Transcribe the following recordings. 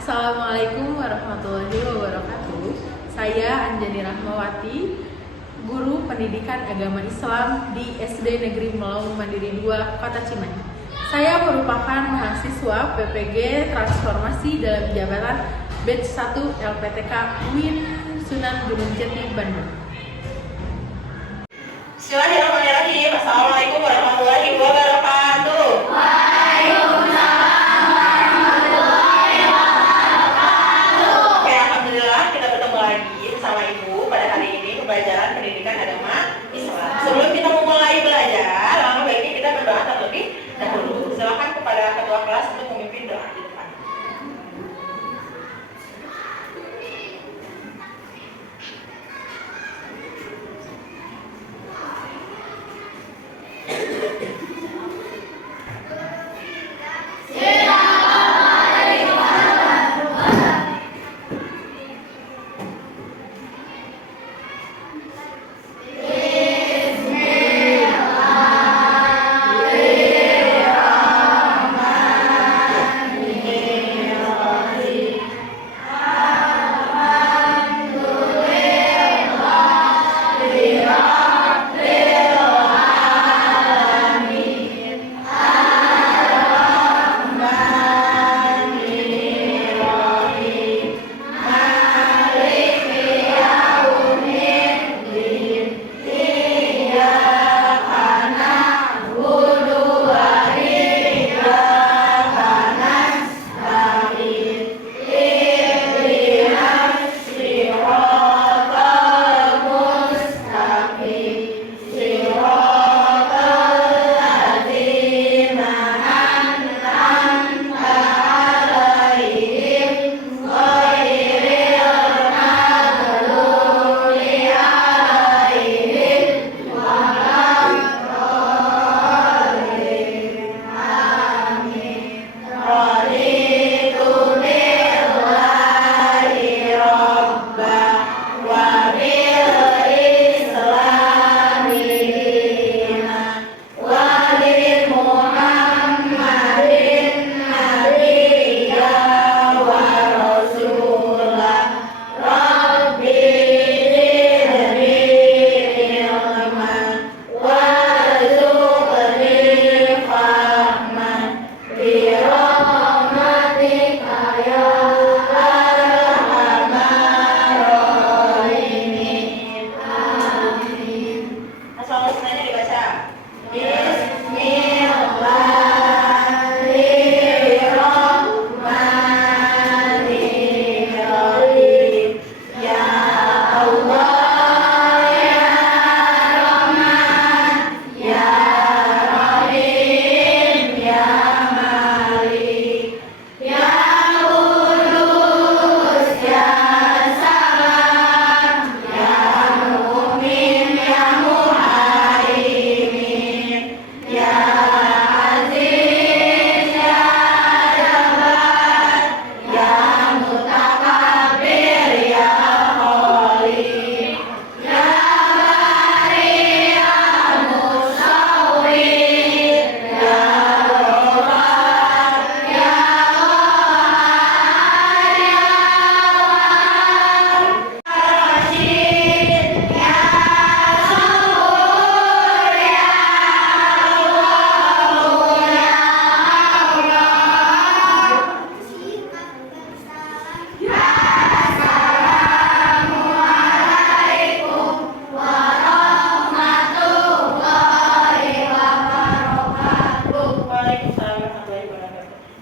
Assalamualaikum warahmatullahi wabarakatuh. Saya Anjani Rahmawati, guru pendidikan agama Islam di SD Negeri Melong Mandiri 2, Kota Cimahi. Saya merupakan mahasiswa PPG Transformasi dalam Jabatan Batch 1 LPTK UIN Sunan Gunung Jati, Bandung. Bismillahirrahmanirrahim. Assalamualaikum warahmatullahi wabarakatuh. Waalaikumsalam warahmatullahi wabarakatuh. Oke, alhamdulillah kita bertemu lagi bersama Ibu pada hari ini pembelajaran pendidikan agama Islam. Sebelum kita memulai belajar, langkah baiknya kita berdoa terlebih dahulu. Silakan kepada ketua kelas untuk memimpin doa di depan.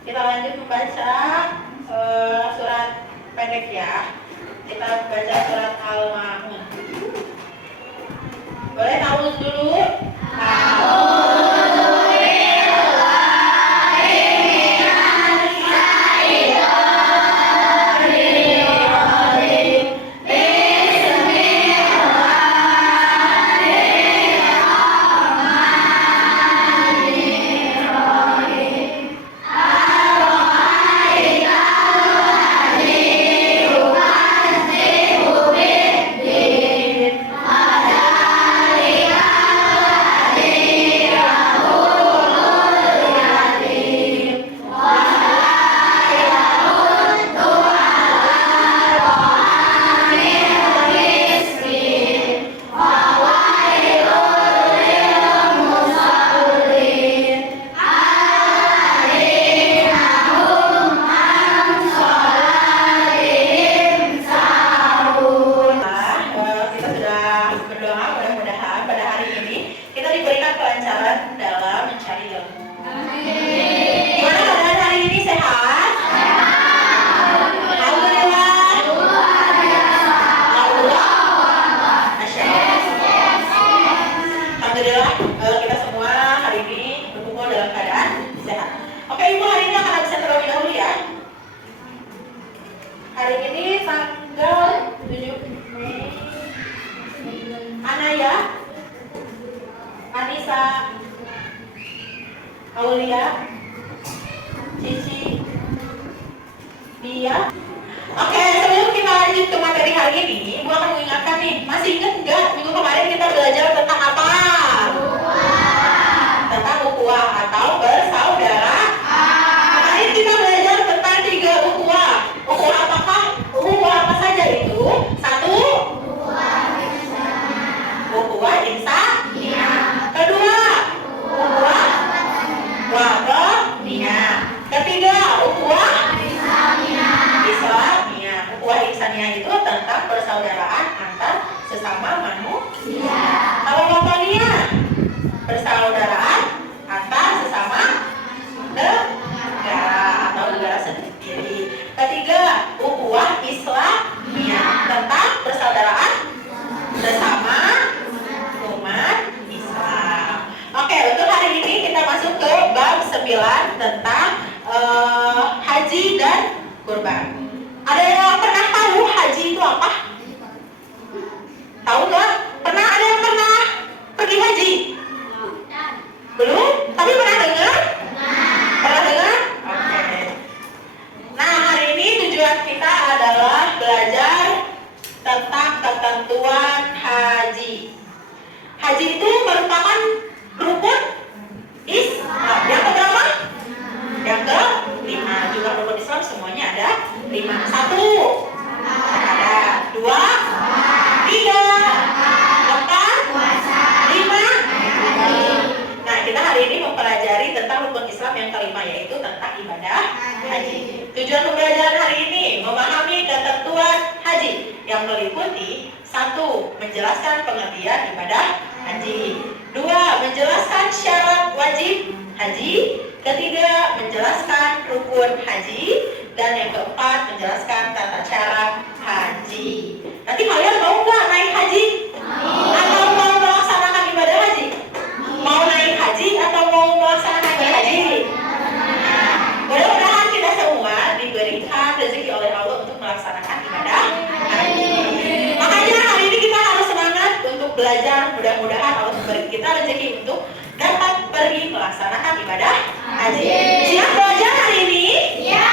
Kita lanjut membaca surat pendek ya. Kita baca surat Al-Ma'un. Boleh ta'awudz dulu? Ada Aulia, Cici, Dia. Oke, sebelum kita lanjut ke materi hari ini, Ibu akan mengingatkan nih, masih ingat nggak minggu kemarin kita belajar tentang apa? Tentang ukhuwah atau bersaudara. Kemarin kita belajar tentang 3 ukhuwah. Ukhuwah apakah? Ukhuwah apa saja itu? 1. Ukhuwah insaniah. Kedua, ukhuwah watoniyah. Ketiga, ukhuwah Islamiyah. Ukhuwah insaniah itu tentang persaudaraan antar sesama manusia. Kalau watoniyah, persaudaraan antar sesama negara atau negara sendiri. Ketiga, ukhuwah Islamiyah tentang persaudaraan sesama umat Islam. Oke, untuk hari ini kita masuk ke bab 9 tentang haji dan kurban. Ada yang pernah tahu haji itu apa? Tahu nggak? Ada yang pernah pergi haji? Belum? Tapi pernah dengar? Pernah dengar? Oke. Nah, hari ini tujuan kita adalah belajar tentang ketentuan haji. Haji itu merupakan rukun Islam. Yang keberapa? Yang ke-5. Juga rukun Islam semuanya ada 5. 1. Ada 2. 3. 4. 5. Nah, kita hari ini mempelajari tentang rukun Islam yang ke-5, yaitu tentang ibadah haji. Tujuan pembelajaran hari ini memahami ketentuan haji yang meliputi 1. Menjelaskan pengertian ibadah haji. 2. Menjelaskan syarat wajib haji. Ketiga, menjelaskan rukun haji. Dan yang keempat, menjelaskan tata cara haji. Nanti kalian mau nggak naik haji? Atau mau melaksanakan ibadah haji? Mau naik haji atau mau melaksanakan ibadah haji? Nah, mudah-mudahan kita semua diberikan rezeki oleh Allah untuk melaksanakan ibadah haji. Makanya hari ini kita harus semangat untuk belajar. Mudah-mudahan Allah memberi kita rezeki untuk dapat pergi melaksanakan ibadah haji. Siap belajar hari ini? Ya.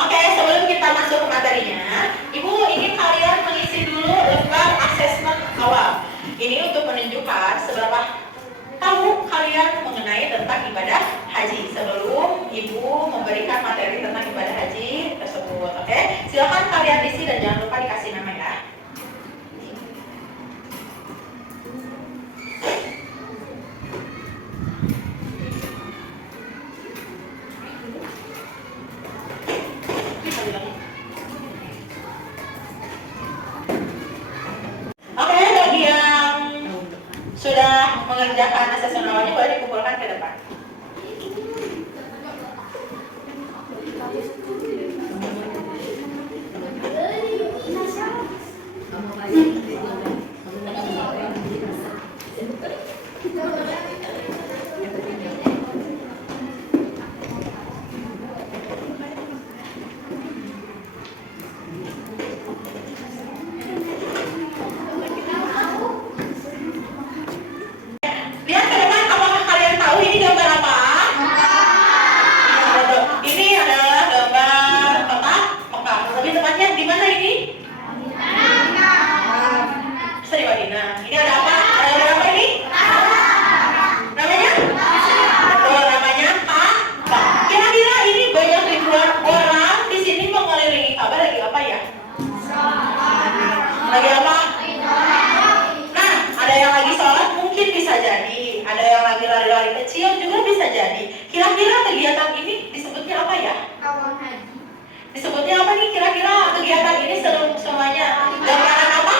Oke, sebelum kita masuk ke materinya, Ibu ingin kalian mengisi dulu lembar asesmen awal. Ini untuk menunjukkan seberapa tahu kalian mengenai tentang ibadah haji sebelum Ibu memberikan materi tentang ibadah haji tersebut. Oke, silakan kalian isi dan jangan lupa dikasih nama ya. Oke, bagi yang sudah mengerjakan asesmen awalnya boleh dikumpulkan ke depan. Lihat ke depan, apakah kalian tahu ini gambar apa? Ini adalah gambar kota Mekah. Lebih tepatnya di mana ini? Bisa di Madinah. Ini ada apa? Ada apa ini? Namanya? Betul, namanya Ka'bah. Kira-kira ini banyak ribuan orang di sini mengelilingi Ka'bah lagi apa ya? Lagi apa? Nah, ada yang lagi sholat mungkin bisa jadi. Ada yang lagi lari-lari kecil juga bisa jadi. Kira-kira kegiatan ini disebutnya apa ya? Disebutnya apa nih kira-kira kegiatan ini semuanya? Gambaran apa?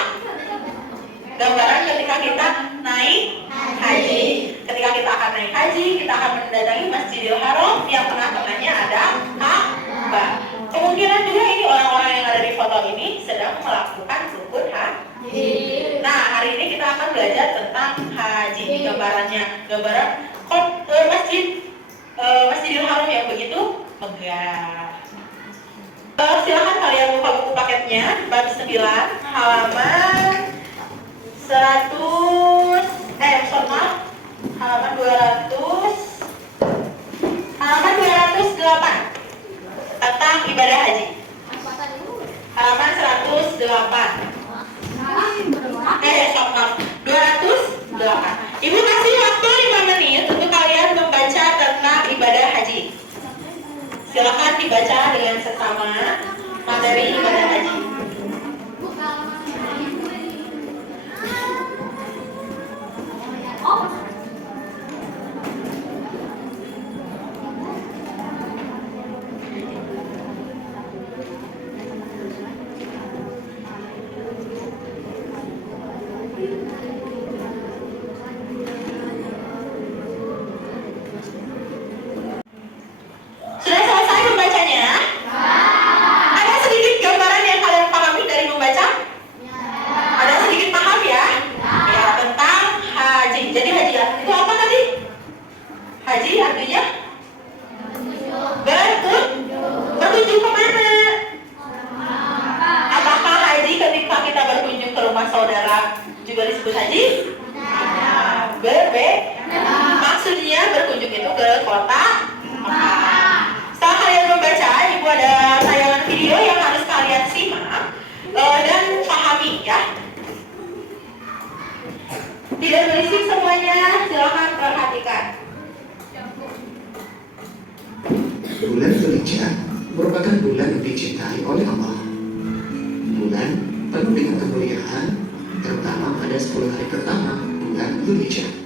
Gambaran ketika kita naik haji. Ketika kita akan naik haji, kita akan mendatangi Masjidil Haram yang tengah-tengahnya ada Ka'bah. Kemungkinan juga ini orang-orang yang ada di foto ini sedang melakukan rukun haji. Nah, hari ini kita akan belajar tentang haji. Ini gambarannya, gambaran Masjidil Haram yang begitu megah. Silahkan kalian buka buku paketnya, bab 9, halaman 100, Silakan. Ibu kasih waktu 5 menit untuk kalian membaca tentang ibadah haji. Silakan dibaca dengan seksama materi ibadah haji. Sudah selesai membacanya? Ada sedikit gambaran yang kalian pahami dari membaca? Ada sedikit paham ya? Ya, tentang haji. Jadi haji itu apa tadi? Haji artinya berkunjung kemana? Apakah haji ketika kita berkunjung ke rumah saudara juga disebut haji? Maksudnya berkunjung itu ke kota Mekah. Setelah kalian membaca, ibu ada tayangan video yang harus kalian simak dan pahami ya. Tidak berisik semuanya, silahkan perhatikan. Bulan Dzulhijjah merupakan bulan yang dicintai oleh Allah. Bulan penuh dengan kemuliaan, terutama pada 10 hari pertama bulan Dzulhijjah.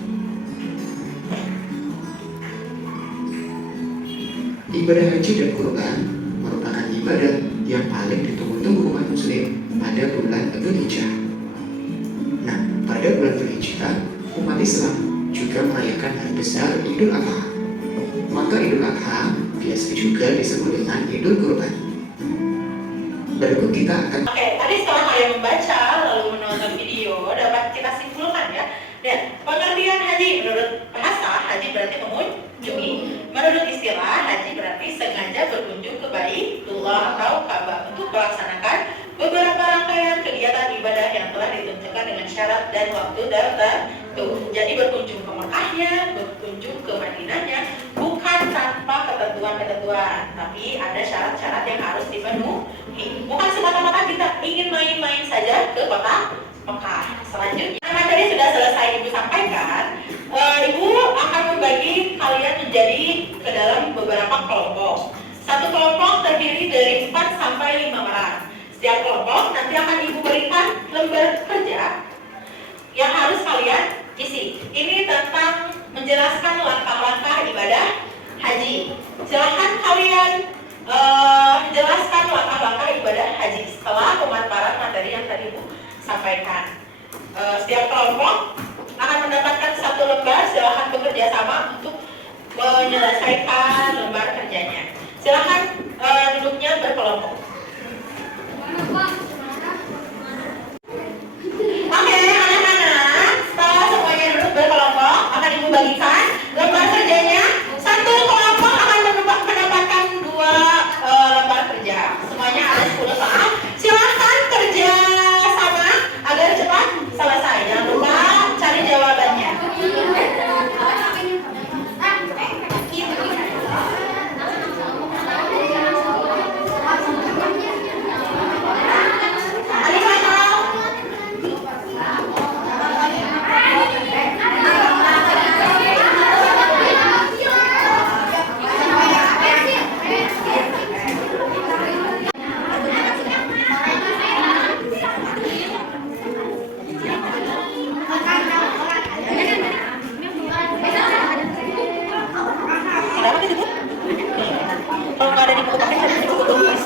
Ibadah haji dan kurban merupakan ibadah yang paling ditunggu-tunggu umat muslim pada bulan Dzulhijjah. Nah, pada bulan Dzulhijjah, umat Islam juga merayakan hari besar Idul Adha. Maka Idul Adha biasa juga disebut dengan Idul Kurban. Berikut kita akan Tadi setelah kalian membaca lalu menonton video dapat kita simpulkan ya. Dan pengertian haji menurut bahasa haji berarti mengunjungi. Menurut istilah haji berarti sengaja berkunjung ke Baitullah atau Ka'bah untuk melaksanakan beberapa rangkaian kegiatan ibadah yang telah ditentukan dengan syarat dan waktu tertentu. Jadi berkunjung ke Mekahnya, berkunjung ke Madinahnya bukan tanpa ketentuan-ketentuan, tapi ada syarat-syarat yang harus dipenuhi. Bukan semata-mata kita ingin main-main saja ke kota Mekah. Selanjutnya, materi sudah selesai ibu sampaikan. Ibu akan membagi kalian menjadi ke dalam beberapa kelompok. Satu kelompok terdiri dari 4 sampai 5 orang. Setiap kelompok nanti akan ibu berikan lembar kerja yang harus kalian isi. Ini tentang menjelaskan langkah-langkah ibadah haji. Silahkan kalian jelaskan langkah-langkah ibadah haji setelah pemaparan materi yang tadi ibu sampaikan. Setiap kelompok akan mendapatkan 1 lembar. Silahkan bekerja sama untuk menyelesaikan lembar kerjanya. Silahkan duduknya berkelompok. Oke, anak-anak, setelah semuanya duduk berkelompok, akan ibu bagikan lembar kerjanya. 1 kelompok akan mendapatkan 2 lembar kerja. Semuanya ada 10 soal. Silahkan kerja sama agar cepat selesai. Jangan lupa cari jawabannya. Kalau nggak ada di buku paket, ada di buku tulis.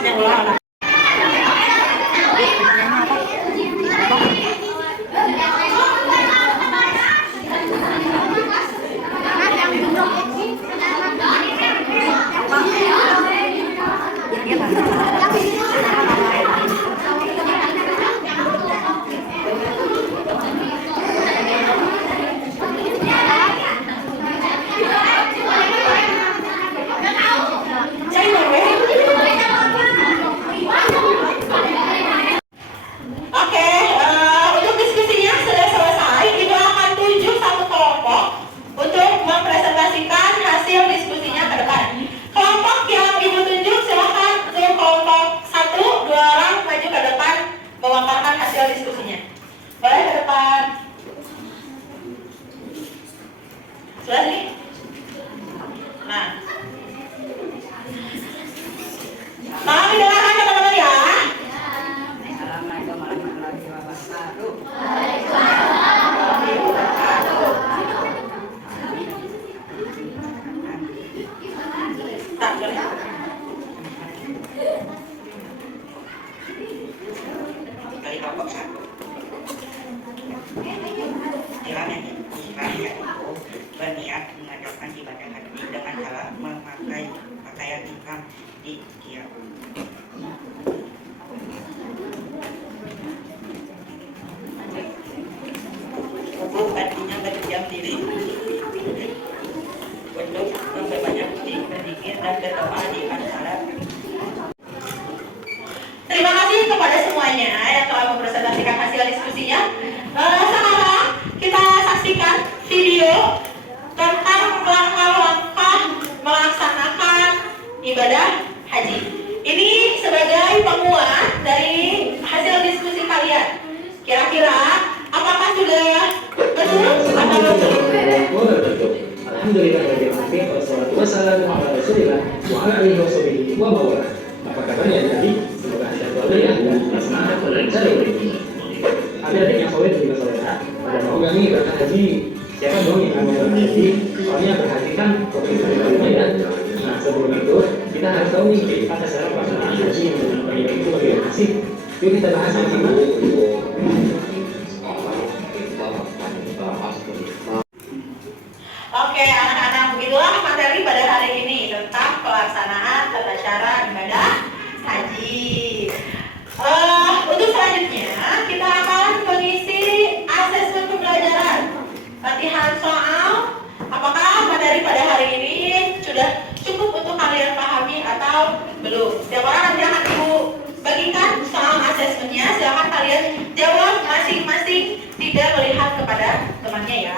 Yang ulang. Nah, tolong didengarkan teman-teman ya. Assalamualaikum warahmatullahi wabarakatuh. Tak, boleh. Kali kelompok 1. Kiranya ibu berniat mengadakan ibadah haji dengan cara memakai pakaian ihram di tiap wudhu artinya berdiam diri untuk memperbanyak berzikir dan berdoa di antara. Terima kasih kepada semuanya yang telah mempresentasikan hasil diskusinya. Sekarang kita saksikan video tentang langkah-langkah melaksanakan ibadah haji. Ini sebagai penguat dari hasil diskusi kalian. Kira-kira apakah sudah betul atau belum? Alhamdulillahirrahmanirrahim. Wassalatu wassalamu ala rasulillah wa ala alihi wa sahbihi wa mawala. Apa kabarnya tadi? Semoga anda selalu ya dan semangat belajar ini. Adik-adik yang soleh juga soleha. Pada mau nggak nih berangkat haji? Siapa dong yang mau berangkat haji? Soalnya berhaji kan profesionalnya ya. Nah sebelum itu kita harus tahu nih tata cara pelaksanaan haji yang benar itu bagaimana sih? Yuk kita bahas sama-sama. Oke, anak-anak, begitulah materi pada hari ini tentang pelaksanaan tata cara ibadah haji. Untuk selanjutnya kita akan mengisi asesmen pembelajaran latihan soal. Apakah materi pada hari ini sudah cukup untuk kalian pahami atau belum? Setiap orang nanti akan ibu bagikan soal asesmennya. Silahkan kalian jawab masing-masing, tidak melihat kepada temannya ya.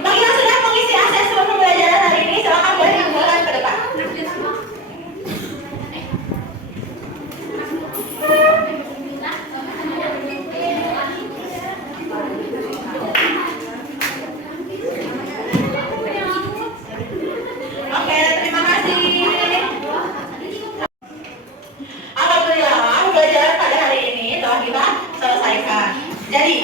Bagi yang sudah mengisi asesmen pembelajaran hari ini, silakan boleh dibuka ke depan. Oke, terima kasih. Alhamdulillah, pembelajaran pada hari ini telah kita selesaikan. Jadi,